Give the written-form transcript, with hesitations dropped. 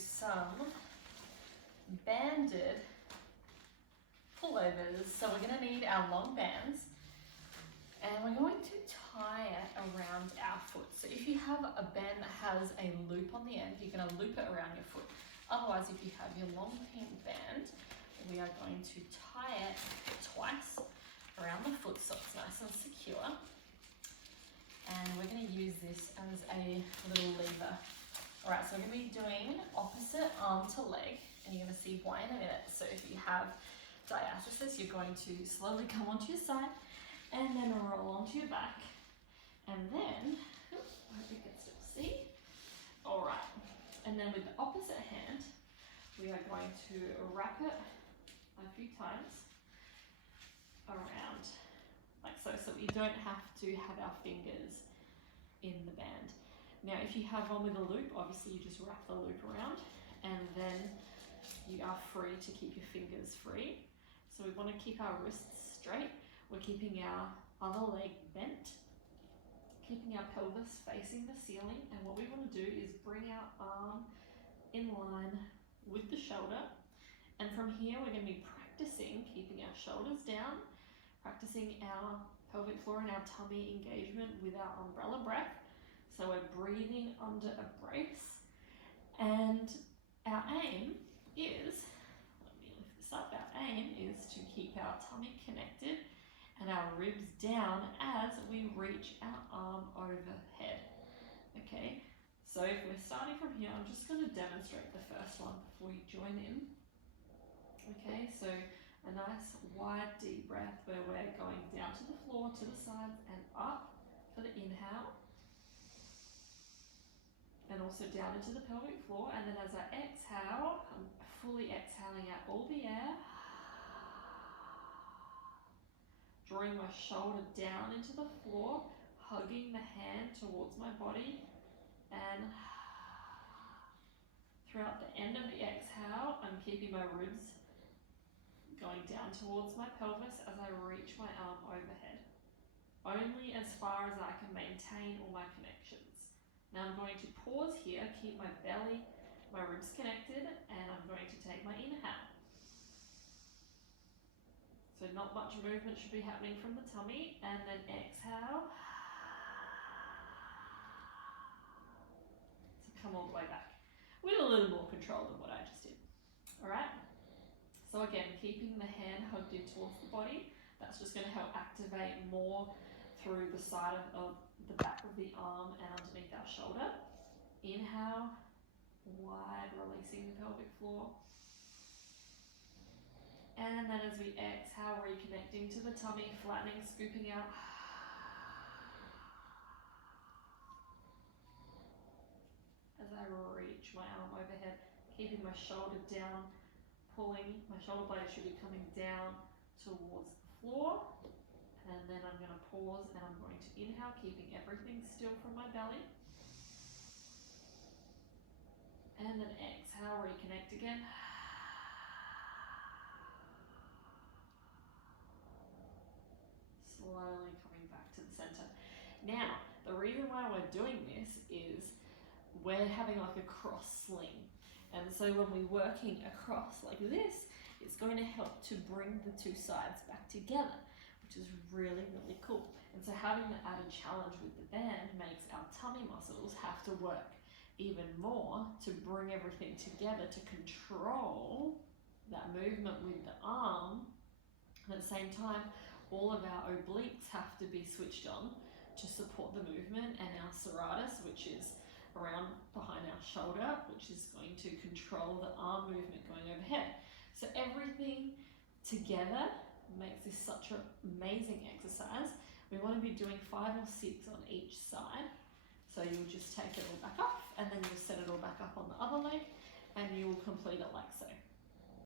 some banded pullovers. So we're going to need our long bands and we're going to tie it around our foot. So if you have a band that has a loop on the end, you're going to loop it around your foot. Otherwise, if you have your long pink band, we are going to tie it twice around the foot so it's nice and secure. And we're going to use this as a little lever. All right, so we're going to be doing opposite arm to leg, and you're going to see why in a minute. So if you have diathesis, you're going to slowly come onto your side and then roll onto your back. And then, I hope you can still see. All right, and then with the opposite hand, we are going to wrap it a few times around like so, so we don't have to have our fingers in the band. Now, if you have one with a loop, obviously you just wrap the loop around and then you are free to keep your fingers free. So we want to keep our wrists straight. We're keeping our other leg bent, keeping our pelvis facing the ceiling. And what we want to do is bring our arm in line with the shoulder. And from here, we're going to be practicing keeping our shoulders down, practicing our pelvic floor and our tummy engagement with our umbrella breath. So we're breathing under a brace. And our aim is, let me lift this up, our aim is to keep our tummy connected and our ribs down as we reach our arm overhead. Okay, so if we're starting from here, I'm just going to demonstrate the first one before you join in. Okay, so a nice wide deep breath where we're going down to the floor, to the sides and up for the inhale. And also down into the pelvic floor. And then as I exhale, I'm fully exhaling out all the air. Drawing my shoulder down into the floor, hugging the hand towards my body. And throughout the end of the exhale, I'm keeping my ribs going down towards my pelvis as I reach my arm overhead. Only as far as I can maintain all my connections. Now I'm going to pause here, keep my belly, my ribs connected, and I'm going to take my inhale. So not much movement should be happening from the tummy, and then exhale. So come all the way back with a little more control than what I just did. All right? So again, keeping the hand hugged in towards the body, that's just going to help activate more through the side of the back of the arm and underneath our shoulder. Inhale, wide, releasing the pelvic floor. And then as we exhale, reconnecting to the tummy, flattening, scooping out. As I reach my arm overhead, keeping my shoulder down, pulling, my shoulder blade should be coming down towards the floor. And then I'm going to pause and I'm going to inhale, keeping everything still from my belly. And then exhale, reconnect again. Slowly coming back to the center. Now, the reason why we're doing this is we're having like a cross sling. And so when we're working across like this, it's going to help to bring the two sides back together, which is really, really cool. And so having the added challenge with the band makes our tummy muscles have to work even more to bring everything together to control that movement with the arm. And at the same time, all of our obliques have to be switched on to support the movement, and our serratus, which is around behind our shoulder, which is going to control the arm movement going overhead. So everything together makes this such an amazing exercise. We want to be doing 5 or 6 on each side. So you'll just take it all back off and then you'll set it all back up on the other leg and you will complete it like so.